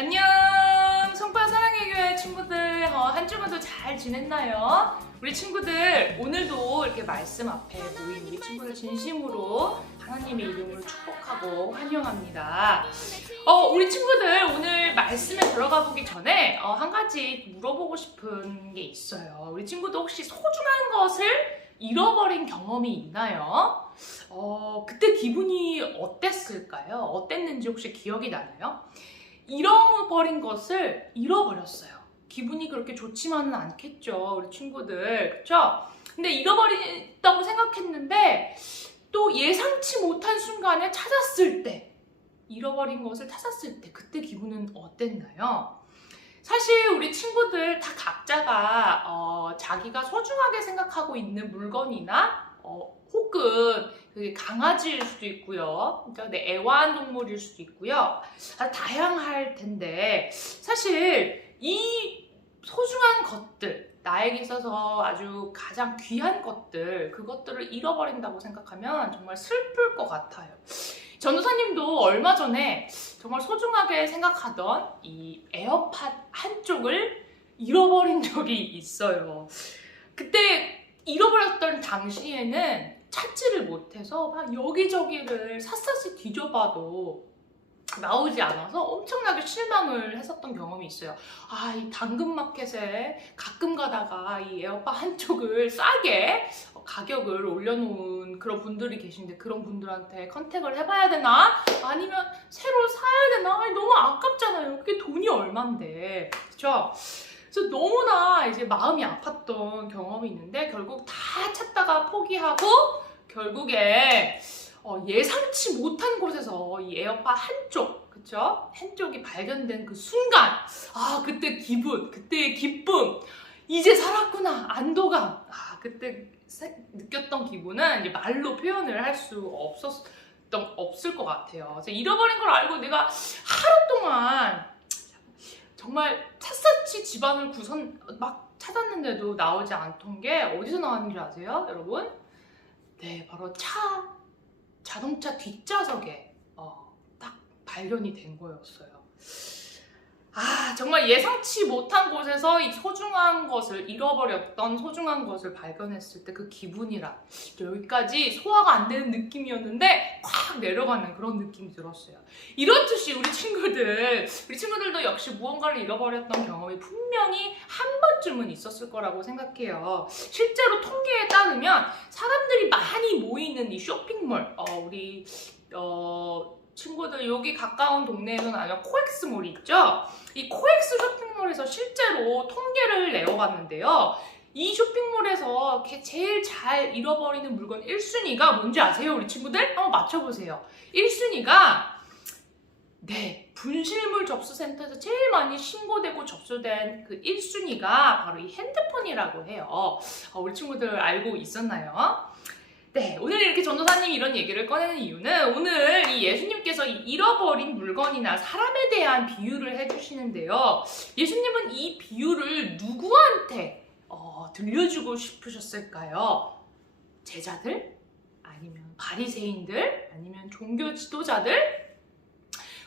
안녕! 송파 사랑의 교회 친구들, 한 주간도 잘 지냈나요? 우리 친구들, 오늘도 이렇게 말씀 앞에 모인 우리 친구들 진심으로 하나님의 이름으로 축복하고 환영합니다. 우리 친구들 오늘 말씀에 들어가 보기 전에 한 가지 물어보고 싶은 게 있어요. 우리 친구들 혹시 소중한 것을 잃어버린 경험이 있나요? 그때 기분이 어땠을까요? 어땠는지 혹시 기억이 나나요? 잃어버린 것을 잃어버렸어요. 기분이 그렇게 좋지만은 않겠죠, 우리 친구들. 그쵸? 근데 잃어버렸다고 생각했는데 또 예상치 못한 순간에 찾았을 때, 잃어버린 것을 찾았을 때 그때 기분은 어땠나요? 사실 우리 친구들 다 각자가 자기가 소중하게 생각하고 있는 물건이나 혹은 그게 강아지일 수도 있고요. 그러니까 내 애완동물일 수도 있고요. 다양할 텐데 사실 이 소중한 것들, 나에게 있어서 아주 가장 귀한 것들, 그것들을 잃어버린다고 생각하면 정말 슬플 것 같아요. 전도사님도 얼마 전에 정말 소중하게 생각하던 이 에어팟 한쪽을 잃어버린 적이 있어요. 그때 잃어버렸던 당시에는 찾지를 못해서 막 여기저기를 샅샅이 뒤져봐도 나오지 않아서 엄청나게 실망을 했었던 경험이 있어요. 이 당근마켓에 가끔 가다가 이 에어팟 한쪽을 싸게 가격을 올려놓은 그런 분들이 계신데 그런 분들한테 컨택을 해봐야 되나? 아니면 새로 사야 되나? 너무 아깝잖아요. 그게 돈이 얼만데. 그쵸? 그래서 너무나 이제 마음이 아팠던 경험이 있는데 결국 다 찾다가 포기하고 결국에 예상치 못한 곳에서 이 에어팟 한쪽, 그쵸? 한쪽이 발견된 그 순간, 그때 기분, 그때의 기쁨, 이제 살았구나, 안도감. 그때 느꼈던 기분은 이제 말로 표현을 할 수 없을 것 같아요. 그래서 잃어버린 걸 알고 내가 하루 동안 정말 샅샅이 집안을 막 찾았는데도 나오지 않던 게 어디서 나왔는지 아세요, 여러분? 네, 바로 자동차 뒷좌석에 딱 발견이 된 거였어요. 정말 예상치 못한 곳에서 이 소중한 것을 잃어버렸던 소중한 것을 발견했을 때 그 기분이라 여기까지 소화가 안 되는 느낌이었는데 확 내려가는 그런 느낌이 들었어요. 이렇듯이 우리 친구들도 역시 무언가를 잃어버렸던 경험이 분명히 한 번쯤은 있었을 거라고 생각해요. 실제로 통계에 따르면 사람들이 많이 모이는 이 쇼핑몰, 우리 친구들 여기 가까운 동네에서는 아니면 코엑스몰이 있죠? 이 코엑스 쇼핑몰에서 실제로 통계를 내어봤는데요. 이 쇼핑몰에서 제일 잘 잃어버리는 물건 1순위가 뭔지 아세요, 우리 친구들? 한번 맞춰보세요. 1순위가 분실물 접수센터에서 제일 많이 신고되고 접수된 그 1순위가 바로 이 핸드폰이라고 해요. 우리 친구들 알고 있었나요? 네, 오늘 이렇게 전도사님이 이런 얘기를 꺼내는 이유는 오늘 이 예수님께서 이 잃어버린 물건이나 사람에 대한 비유를 해주시는데요. 예수님은 이 비유를 누구한테 들려주고 싶으셨을까요? 제자들? 아니면 바리새인들? 아니면 종교 지도자들?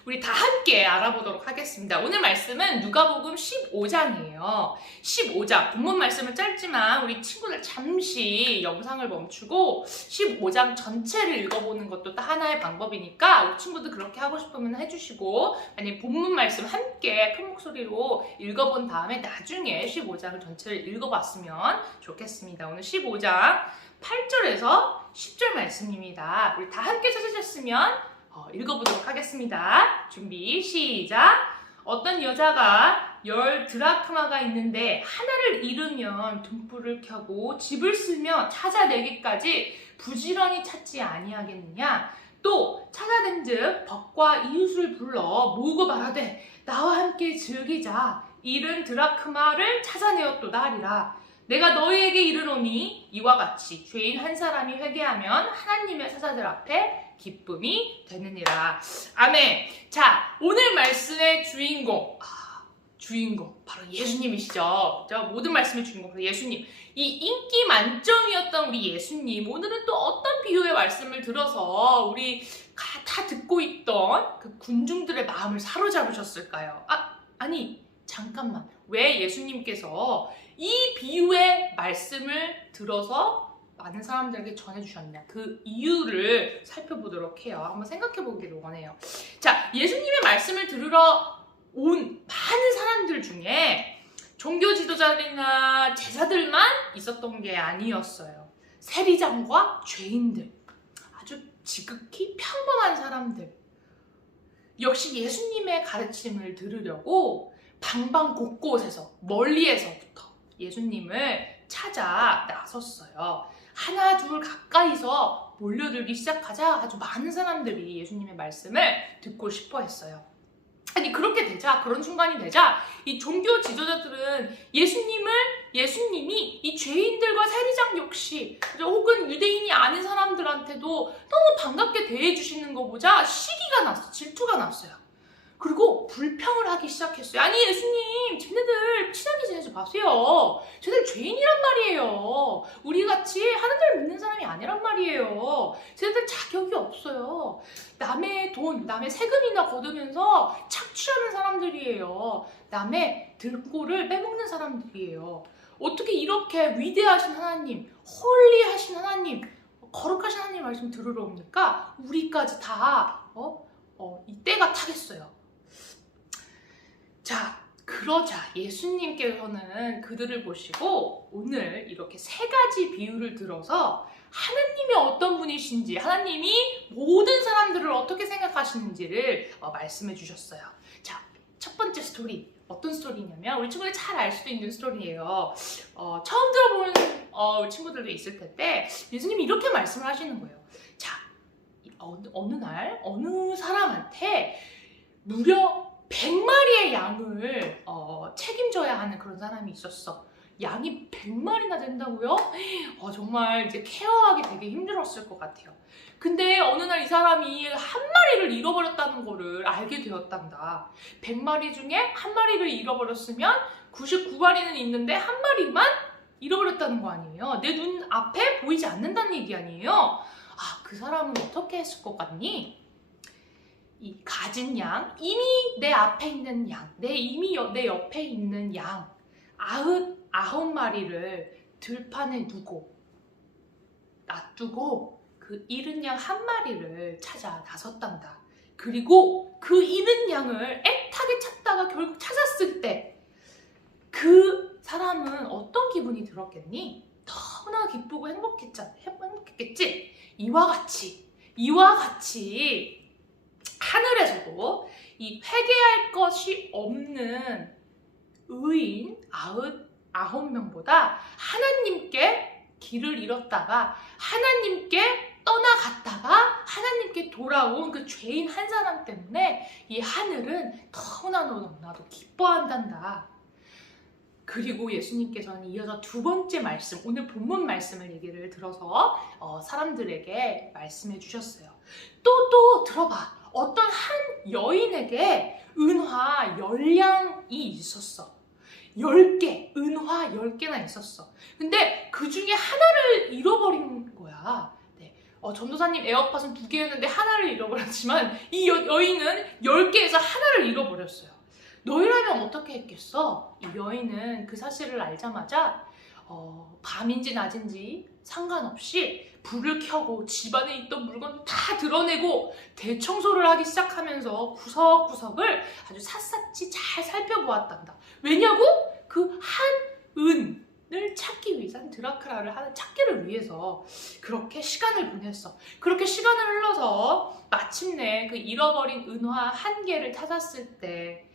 우리 다 함께 알아보도록 하겠습니다. 오늘 말씀은 누가복음 15장이에요. 15장, 본문 말씀은 짧지만 우리 친구들 잠시 영상을 멈추고 15장 전체를 읽어보는 것도 또 하나의 방법이니까 우리 친구들 그렇게 하고 싶으면 해주시고 만약에 본문 말씀 함께 큰 목소리로 읽어본 다음에 나중에 15장을 전체를 읽어봤으면 좋겠습니다. 오늘 15장 8절에서 10절 말씀입니다. 우리 다 함께 찾으셨으면 읽어보도록 하겠습니다. 준비, 시작! 어떤 여자가 10 드라크마가 있는데 하나를 잃으면 등불을 켜고 집을 쓸며 찾아내기까지 부지런히 찾지 아니하겠느냐? 또 찾아낸즉 벗과 이웃을 불러 모으고 말하되 나와 함께 즐기자. 잃은 드라크마를 찾아내었도다 하리라. 내가 너희에게 이르노니 이와 같이 죄인 한 사람이 회개하면 하나님의 사자들 앞에 기쁨이 되느니라. 아멘. 자, 오늘 말씀의 주인공 바로 예수님이시죠. 모든 말씀의 주인공 바로 예수님. 이 인기 만점이었던 우리 예수님, 오늘은 또 어떤 비유의 말씀을 들어서 우리 다 듣고 있던 그 군중들의 마음을 사로잡으셨을까요? 아니 잠깐만, 왜 예수님께서 이 비유의 말씀을 들어서 많은 사람들에게 전해주셨냐, 그 이유를 살펴보도록 해요. 한번 생각해 보기를 원해요. 자, 예수님의 말씀을 들으러 온 많은 사람들 중에 종교 지도자들이나 제자들만 있었던 게 아니었어요. 세리장과 죄인들, 아주 지극히 평범한 사람들, 역시 예수님의 가르침을 들으려고 방방 곳곳에서 멀리에서부터 예수님을 찾아 나섰어요. 하나 둘 가까이서 몰려들기 시작하자 아주 많은 사람들이 예수님의 말씀을 듣고 싶어 했어요. 아니 그렇게 되자, 그런 순간이 되자 이 종교 지도자들은 예수님이 이 죄인들과 세리장 역시 혹은 유대인이 아닌 사람들한테도 너무 반갑게 대해주시는 거 보자 시기가 났어, 질투가 났어요. 그리고 불평을 하기 시작했어요. 아니 예수님, 쟤네들 친하게 지내지 마세요. 쟤네들 죄인이란 말이에요. 우리같이 하나님을 믿는 사람이 아니란 말이에요. 쟤네들 자격이 없어요. 남의 돈, 남의 세금이나 거두면서 착취하는 사람들이에요. 남의 들고를 빼먹는 사람들이에요. 어떻게 이렇게 위대하신 하나님, 홀리하신 하나님, 거룩하신 하나님 말씀 들으러 옵니까? 우리까지 다 이 때가 타겠어요. 자, 그러자 예수님께서는 그들을 보시고 오늘 이렇게 세 가지 비유를 들어서 하나님이 어떤 분이신지, 하나님이 모든 사람들을 어떻게 생각하시는지를 말씀해 주셨어요. 자, 첫 번째 스토리, 어떤 스토리냐면 우리 친구들 잘 알 수도 있는 스토리예요. 처음 들어보는 우리 친구들도 있을 텐데 예수님이 이렇게 말씀을 하시는 거예요. 자, 어느 날 어느 사람한테 무려 100마리의 양을 책임져야 하는 그런 사람이 있었어. 양이 100마리나 된다고요? 정말 이제 케어하기 되게 힘들었을 것 같아요. 근데 어느 날 이 사람이 한 마리를 잃어버렸다는 거를 알게 되었단다. 100마리 중에 한 마리를 잃어버렸으면 99마리는 있는데 한 마리만 잃어버렸다는 거 아니에요? 내 눈 앞에 보이지 않는다는 얘기 아니에요? 그 사람은 어떻게 했을 것 같니? 이 가진 양, 이미 내 앞에 있는 양, 이미 내 옆에 있는 양 99마리를 들판에 놔두고 그 잃은 양 한 마리를 찾아 나섰단다. 그리고 그 잃은 양을 애타게 찾다가 결국 찾았을 때 그 사람은 어떤 기분이 들었겠니? 너무나 기쁘고 행복했겠지? 이와 같이 하늘에서도 이 회개할 것이 없는 의인 99명보다 하나님께 길을 잃었다가 하나님께 떠나갔다가 하나님께 돌아온 그 죄인 한 사람 때문에 이 하늘은 너무나도 기뻐한단다. 그리고 예수님께서는 이어서 두 번째 말씀, 오늘 본문 말씀을 얘기를 들어서 사람들에게 말씀해 주셨어요. 또 들어봐. 어떤 한 여인에게 은화 10냥이 있었어. 10개, 은화 10개나 있었어. 근데 그 중에 하나를 잃어버린 거야. 네. 전도사님 에어팟은 2개였는데 하나를 잃어버렸지만 이 여인은 10개에서 하나를 잃어버렸어요. 너희라면 어떻게 했겠어? 이 여인은 그 사실을 알자마자 밤인지 낮인지 상관없이 불을 켜고 집안에 있던 물건 다 드러내고 대청소를 하기 시작하면서 구석구석을 아주 샅샅이 잘 살펴보았단다. 왜냐고? 그 한 은을 찾기 위해서, 한 드라크라를 찾기를 위해서 그렇게 시간을 보냈어. 그렇게 시간을 흘러서 마침내 그 잃어버린 은화 1개를 찾았을 때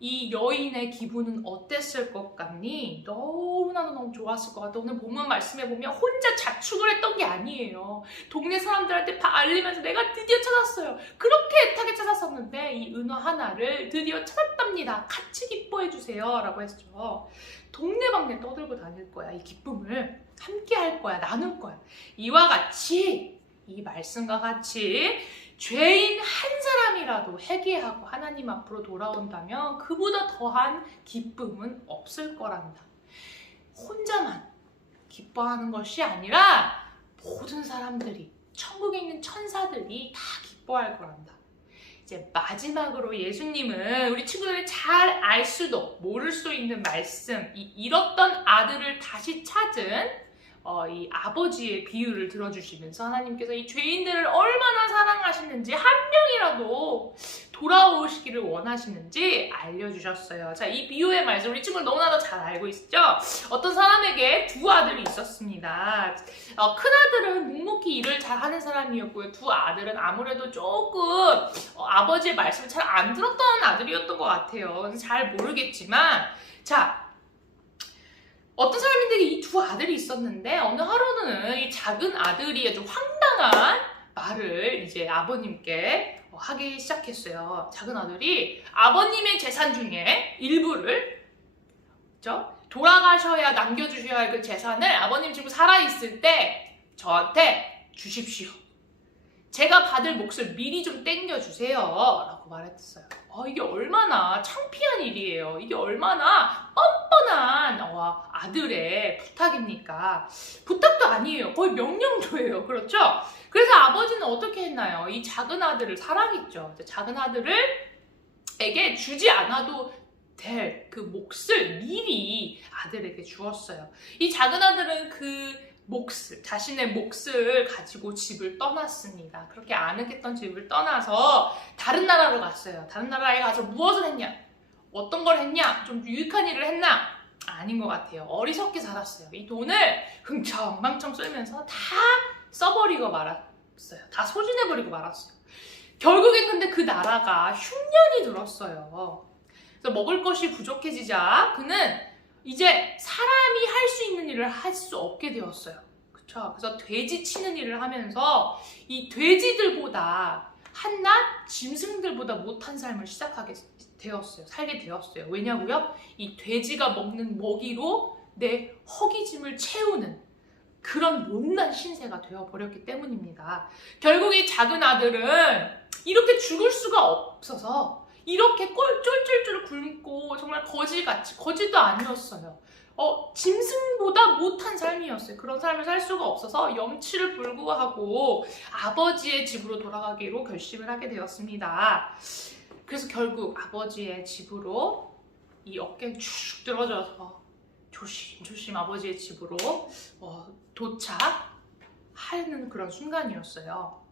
이 여인의 기분은 어땠을 것 같니? 너무 좋았을 것 같아. 오늘 본문 말씀에 보면 혼자 자축을 했던 게 아니에요. 동네 사람들한테 다 알리면서 내가 드디어 찾았어요. 그렇게 애타게 찾았었는데 이 은화 하나를 드디어 찾았답니다. 같이 기뻐해 주세요 라고 했죠. 동네방네 떠들고 다닐 거야. 이 기쁨을 함께 할 거야. 나눌 거야. 이와 같이, 이 말씀과 같이 죄인 한 사람이라도 회개하고 하나님 앞으로 돌아온다면 그보다 더한 기쁨은 없을 거란다. 혼자만 기뻐하는 것이 아니라 모든 사람들이, 천국에 있는 천사들이 다 기뻐할 거란다. 이제 마지막으로 예수님은 우리 친구들이 잘 알 수도 모를 수 있는 말씀, 이 잃었던 아들을 다시 찾은 이 아버지의 비유를 들어주시면서 하나님께서 이 죄인들을 얼마나 사랑하시는지, 한 명이라도 돌아오시기를 원하시는지 알려주셨어요. 자, 이 비유의 말씀 우리 친구들 너무나도 잘 알고 있죠? 어떤 사람에게 두 아들이 있었습니다. 큰 아들은 묵묵히 일을 잘하는 사람이었고요. 두 아들은 아무래도 조금 아버지의 말씀을 잘 안 들었던 아들이었던 것 같아요. 잘 모르겠지만, 자, 어떤 사람인데 이 두 아들이 있었는데 어느 하루는 이 작은 아들이 아주 황당한 말을 이제 아버님께 하기 시작했어요. 작은 아들이 아버님의 재산 중에 일부를, 그렇죠? 돌아가셔야 남겨주셔야 할 그 재산을 아버님 지금 살아있을 때 저한테 주십시오. 제가 받을 몫을 미리 좀 땡겨주세요 라고 말했어요. 이게 얼마나 창피한 일이에요. 이게 얼마나 뻔뻔한 아들의 부탁입니까? 부탁도 아니에요. 거의 명령조예요. 그렇죠? 그래서 아버지는 어떻게 했나요? 이 작은 아들을 사랑했죠. 작은 아들에게 주지 않아도 될 그 몫을 미리 아들에게 주었어요. 이 작은 아들은 자신의 몫을 가지고 집을 떠났습니다. 그렇게 아늑했던 집을 떠나서 다른 나라로 갔어요. 다른 나라에 가서 무엇을 했냐? 어떤 걸 했냐? 좀 유익한 일을 했나? 아닌 것 같아요. 어리석게 살았어요. 이 돈을 흥청망청 쓰면서 다 써버리고 말았어요. 다 소진해버리고 말았어요. 결국엔 근데 그 나라가 흉년이 들었어요. 그래서 먹을 것이 부족해지자 그는 이제 사람이 할 수 있는 일을 할 수 없게 되었어요. 그쵸? 그래서 돼지 치는 일을 하면서 이 돼지들보다 한낱 짐승들보다 못한 삶을 살게 되었어요. 왜냐고요? 이 돼지가 먹는 먹이로 내 허기짐을 채우는 그런 못난 신세가 되어버렸기 때문입니다. 결국 이 작은 아들은 이렇게 죽을 수가 없어서 이렇게 쫄쫄쫄 굶고 정말 거지도 아니었어요. 짐승보다 못한 삶이었어요. 그런 삶을 살 수가 없어서 염치를 불구하고 아버지의 집으로 돌아가기로 결심을 하게 되었습니다. 그래서 결국 아버지의 집으로 이 어깨를 쭉 들어져서 조심조심 아버지의 집으로 도착하는 그런 순간이었어요.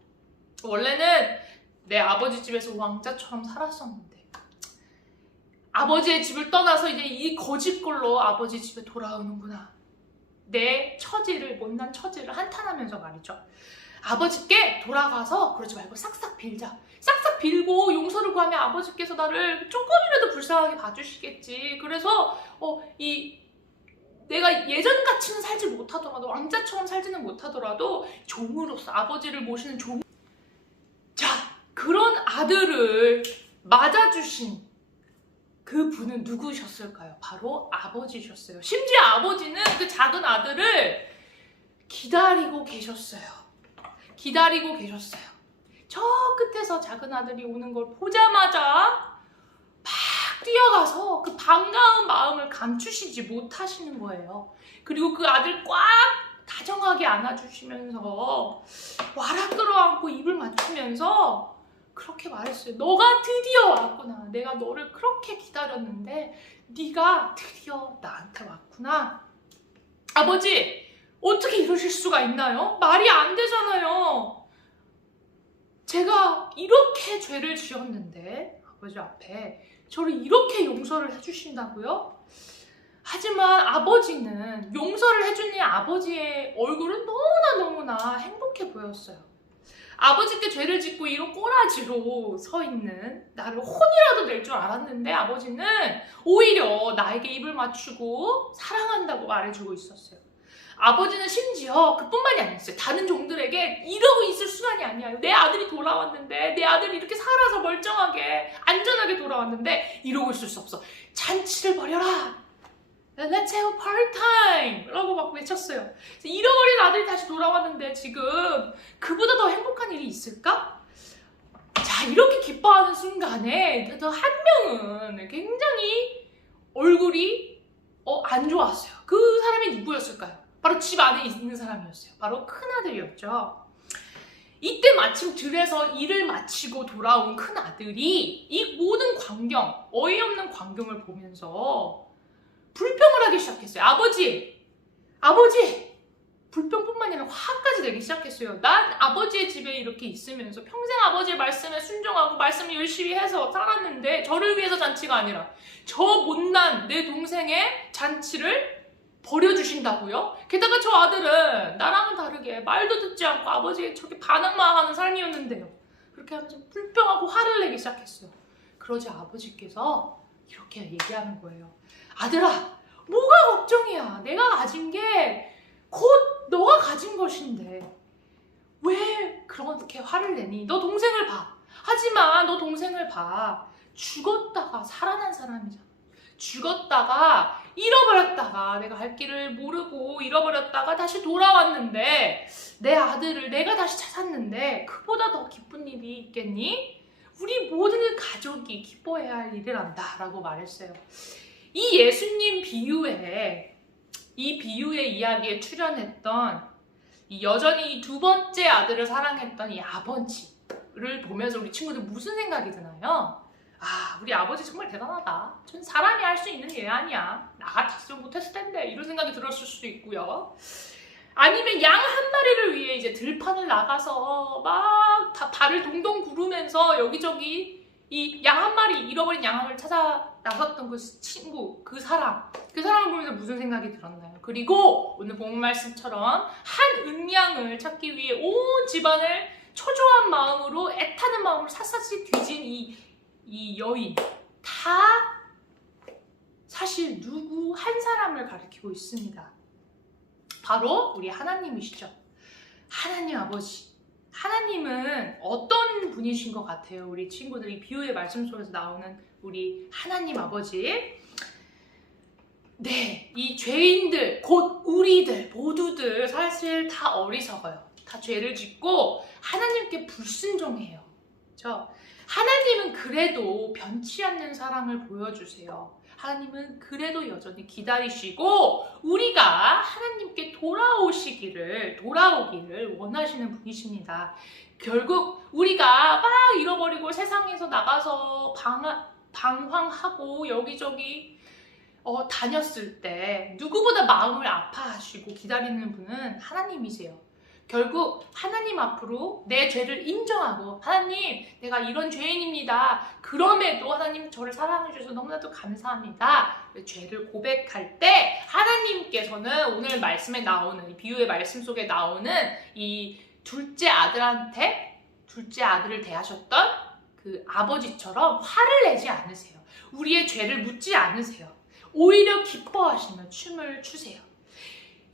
원래는 내 아버지 집에서 왕자처럼 살았었는데 아버지의 집을 떠나서 이제 이 거짓골로 아버지 집에 돌아오는구나. 내 못난 처지를 한탄하면서 말이죠. 아버지께 돌아가서 그러지 말고 싹싹 빌자. 싹싹 빌고 용서를 구하면 아버지께서 나를 조금이라도 불쌍하게 봐주시겠지. 그래서 내가 예전같이는 살지 못하더라도 왕자처럼 살지는 못하더라도 종으로서 아버지를 모시는 종. 자, 그런 아들을 맞아주신 그 분은 누구셨을까요? 바로 아버지셨어요. 심지어 아버지는 그 작은 아들을 기다리고 계셨어요. 저 끝에서 작은 아들이 오는 걸 보자마자 막 뛰어가서 그 반가운 마음을 감추시지 못하시는 거예요. 그리고 그 아들 꽉 다정하게 안아주시면서 와라 끌어안고 입을 맞추면서 그렇게 말했어요. 너가 드디어 왔구나. 내가 너를 그렇게 기다렸는데 네가 드디어 나한테 왔구나. 아버지, 어떻게 이러실 수가 있나요? 말이 안 되잖아요. 제가 이렇게 죄를 지었는데 아버지 앞에 저를 이렇게 용서를 해주신다고요? 하지만 아버지는 용서를 해주는 아버지의 얼굴은 너무나 행복해 보였어요. 아버지께 죄를 짓고 이런 꼬라지로 서 있는 나를 혼이라도 낼 줄 알았는데 아버지는 오히려 나에게 입을 맞추고 사랑한다고 말해주고 있었어요. 아버지는 심지어 그뿐만이 아니었어요. 다른 종들에게 이러고 있을 수만이 아니야. 내 아들이 돌아왔는데, 내 아들이 이렇게 살아서 멀쩡하게 안전하게 돌아왔는데 이러고 있을 수 없어. 잔치를 벌여라. Let's have a party time! 라고 막 외쳤어요. 잃어버린 아들이 다시 돌아왔는데 지금 그보다 더 행복한 일이 있을까? 자, 이렇게 기뻐하는 순간에 한 명은 굉장히 얼굴이 안 좋았어요. 그 사람이 누구였을까요? 바로 집 안에 있는 사람이었어요. 바로 큰아들이었죠. 이때 마침 들에서 일을 마치고 돌아온 큰 아들이 이 모든 광경, 어이없는 광경을 보면서 불평을 하기 시작했어요. 아버지! 불평뿐만 아니라 화까지 내기 시작했어요. 난 아버지의 집에 이렇게 있으면서 평생 아버지의 말씀에 순종하고 말씀을 열심히 해서 살았는데 저를 위해서 잔치가 아니라 저 못난 내 동생의 잔치를 버려주신다고요? 게다가 저 아들은 나랑은 다르게 말도 듣지 않고 아버지의 저렇게 반항만 하는 삶이었는데요. 그렇게 하면서 불평하고 화를 내기 시작했어요. 그러자 아버지께서 이렇게 얘기하는 거예요. 아들아, 뭐가 걱정이야. 내가 가진 게 곧 너가 가진 것인데 왜 그렇게 화를 내니? 너 동생을 봐. 하지만 너 동생을 봐. 죽었다가 살아난 사람이잖아. 죽었다가 잃어버렸다가 내가 갈 길을 모르고 잃어버렸다가 다시 돌아왔는데 내 아들을 내가 다시 찾았는데 그보다 더 기쁜 일이 있겠니? 우리 모든 가족이 기뻐해야 할 일이란다 라고 말했어요. 이 예수님 이 비유의 이야기에 출연했던 여전히 두 번째 아들을 사랑했던 이 아버지를 보면서 우리 친구들 무슨 생각이 드나요? 아, 우리 아버지 정말 대단하다. 전 사람이 할 수 있는 일 아니야. 나 같았으면 못했을 텐데. 이런 생각이 들었을 수도 있고요. 아니면 양 한 마리를 위해 이제 들판을 나가서 막 다 발을 동동 구르면서 여기저기 이 양 한 마리, 잃어버린 양 한 마리를 찾아 나섰던 그 친구, 그 사람을 보면서 무슨 생각이 들었나요? 그리고 오늘 본문 말씀처럼 한 은양을 찾기 위해 온 집안을 초조한 마음으로 애타는 마음으로 샅샅이 뒤진 이 여인, 다 사실 누구 한 사람을 가리키고 있습니다. 바로 우리 하나님이시죠. 하나님 아버지. 하나님은 어떤 분이신 것 같아요? 우리 친구들이 비유의 말씀 속에서 나오는 우리 하나님 아버지. 네, 이 죄인들, 곧 우리들 모두들 사실 다 어리석어요. 다 죄를 짓고 하나님께 불순종해요. 그렇죠? 하나님은 그래도 변치 않는 사랑을 보여주세요. 하나님은 그래도 여전히 기다리시고 우리가 하나님께 돌아오기를 원하시는 분이십니다. 결국 우리가 막 잃어버리고 세상에서 나가서 방황하고 여기저기 다녔을 때 누구보다 마음을 아파하시고 기다리는 분은 하나님이세요. 결국 하나님 앞으로 내 죄를 인정하고 하나님, 내가 이런 죄인입니다. 그럼에도 하나님 저를 사랑해 주셔서 너무나도 감사합니다. 죄를 고백할 때 하나님께서는 오늘 말씀에 나오는 이 비유의 말씀 속에 나오는 이 둘째 아들을 대하셨던 그 아버지처럼 화를 내지 않으세요. 우리의 죄를 묻지 않으세요. 오히려 기뻐하시며 춤을 추세요.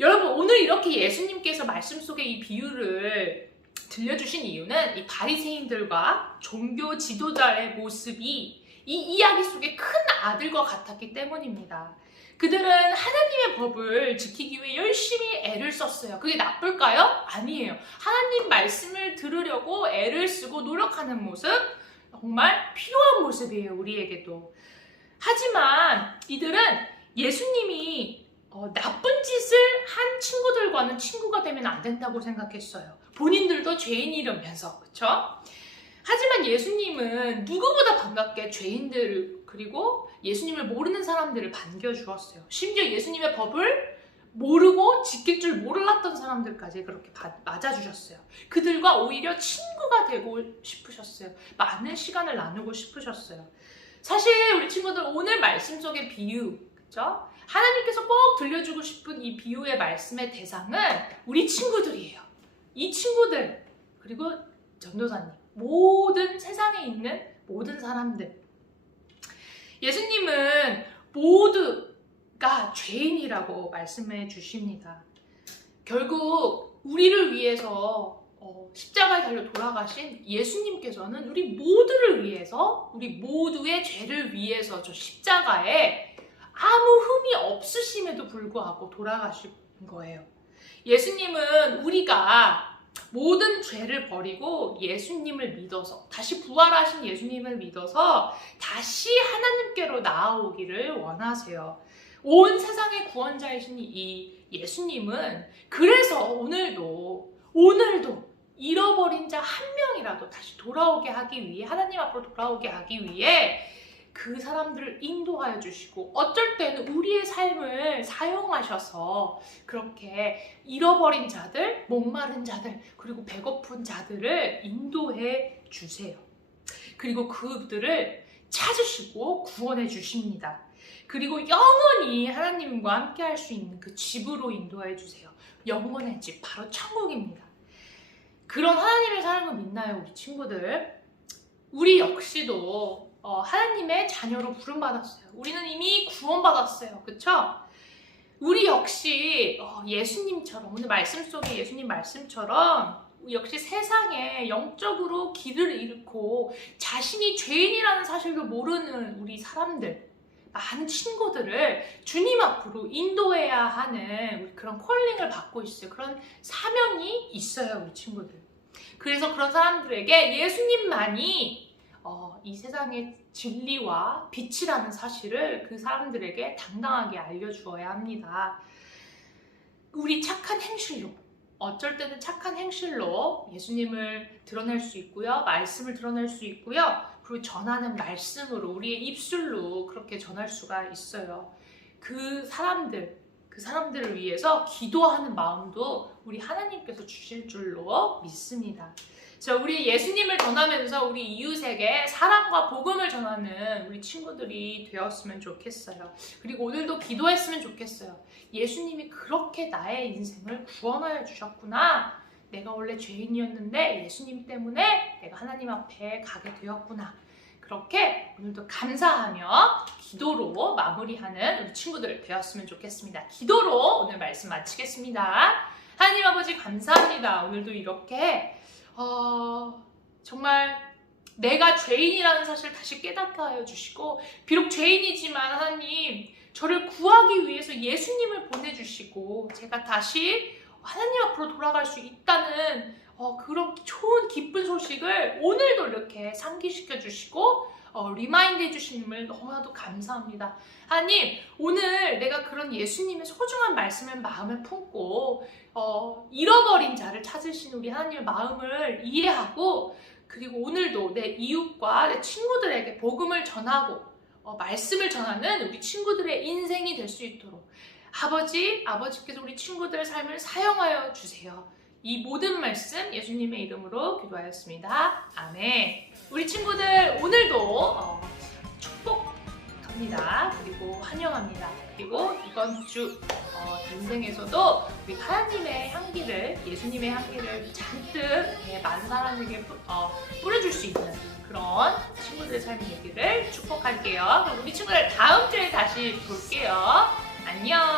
여러분, 오늘 이렇게 예수님께서 말씀 속에 이 비유를 들려주신 이유는 이 바리새인들과 종교 지도자의 모습이 이 이야기 속의 큰 아들과 같았기 때문입니다. 그들은 하나님의 법을 지키기 위해 열심히 애를 썼어요. 그게 나쁠까요? 아니에요. 하나님 말씀을 들으려고 애를 쓰고 노력하는 모습, 정말 필요한 모습이에요, 우리에게도. 하지만 이들은 예수님이 나쁜 짓을 한 친구들과는 친구가 되면 안 된다고 생각했어요. 본인들도 죄인이라면서, 그쵸? 하지만 예수님은 누구보다 반갑게 죄인들을 그리고 예수님을 모르는 사람들을 반겨주었어요. 심지어 예수님의 법을 모르고 지킬 줄 몰랐던 사람들까지 그렇게 맞아주셨어요. 그들과 오히려 친구가 되고 싶으셨어요. 많은 시간을 나누고 싶으셨어요. 사실 우리 친구들 오늘 말씀 속의 비유, 그쵸? 하나님께서 꼭 들려주고 싶은 이 비유의 말씀의 대상은 우리 친구들이에요. 이 친구들, 그리고 전도사님, 모든 세상에 있는 모든 사람들. 예수님은 모두가 죄인이라고 말씀해 주십니다. 결국 우리를 위해서 십자가에 달려 돌아가신 예수님께서는 우리 모두를 위해서, 우리 모두의 죄를 위해서 저 십자가에 아무 흠이 없으심에도 불구하고 돌아가신 거예요. 예수님은 우리가 모든 죄를 버리고 예수님을 믿어서, 다시 부활하신 예수님을 믿어서 다시 하나님께로 나아오기를 원하세요. 온 세상의 구원자이신 이 예수님은 그래서 오늘도 잃어버린 자 한 명이라도 다시 돌아오게 하기 위해, 하나님 앞으로 돌아오게 하기 위해 그 사람들을 인도하여 주시고, 어쩔 때는 우리의 삶을 사용하셔서 그렇게 잃어버린 자들, 목마른 자들, 그리고 배고픈 자들을 인도해 주세요. 그리고 그들을 찾으시고 구원해 주십니다. 그리고 영원히 하나님과 함께 할 수 있는 그 집으로 인도해 주세요. 영원의 집, 바로 천국입니다. 그런 하나님의 사랑을 믿나요, 우리 친구들? 우리 역시도 하나님의 자녀로 부름받았어요. 우리는 이미 구원받았어요. 그쵸? 우리 역시 예수님처럼, 오늘 말씀 속에 예수님 말씀처럼 역시 세상에 영적으로 길을 잃고 자신이 죄인이라는 사실도 모르는 우리 사람들, 많은 친구들을 주님 앞으로 인도해야 하는 그런 콜링을 받고 있어요. 그런 사명이 있어요, 우리 친구들. 그래서 그런 사람들에게 예수님만이 이 세상의 진리와 빛이라는 사실을 그 사람들에게 당당하게 알려주어야 합니다. 우리 착한 행실로, 어쩔 때는 착한 행실로 예수님을 드러낼 수 있고요. 말씀을 드러낼 수 있고요. 그리고 전하는 말씀으로, 우리의 입술로 그렇게 전할 수가 있어요. 그 사람들을 위해서 기도하는 마음도 우리 하나님께서 주실 줄로 믿습니다. 자, 우리 예수님을 전하면서 우리 이웃에게 사랑과 복음을 전하는 우리 친구들이 되었으면 좋겠어요. 그리고 오늘도 기도했으면 좋겠어요. 예수님이 그렇게 나의 인생을 구원하여 주셨구나. 내가 원래 죄인이었는데 예수님 때문에 내가 하나님 앞에 가게 되었구나. 그렇게 오늘도 감사하며 기도로 마무리하는 우리 친구들 되었으면 좋겠습니다. 기도로 오늘 말씀 마치겠습니다. 하나님 아버지 감사합니다. 오늘도 이렇게 정말 내가 죄인이라는 사실을 다시 깨닫게 하여 주시고, 비록 죄인이지만 하나님 저를 구하기 위해서 예수님을 보내주시고 제가 다시 하나님 앞으로 돌아갈 수 있다는 그런 좋은 기쁜 소식을 오늘도 이렇게 상기시켜 주시고 리마인드 해주심을 너무나도 감사합니다. 하나님, 오늘 내가 그런 예수님의 소중한 말씀을 마음에 품고 잃어버린 자를 찾으신 우리 하나님의 마음을 이해하고, 그리고 오늘도 내 이웃과 내 친구들에게 복음을 전하고 말씀을 전하는 우리 친구들의 인생이 될 수 있도록 아버지께서 우리 친구들의 삶을 사용하여 주세요. 이 모든 말씀 예수님의 이름으로 기도하였습니다. 아멘. 우리 친구들 오늘도 축복합니다. 그리고 환영합니다. 그리고 이번 주 인생에서도 우리 하나님의 향기를, 예수님의 향기를 잔뜩 많은 사람에게 뿌려줄 수 있는 그런 친구들의 삶이 되기를 축복할게요. 그럼 우리 친구들 다음 주에 다시 볼게요. 안녕.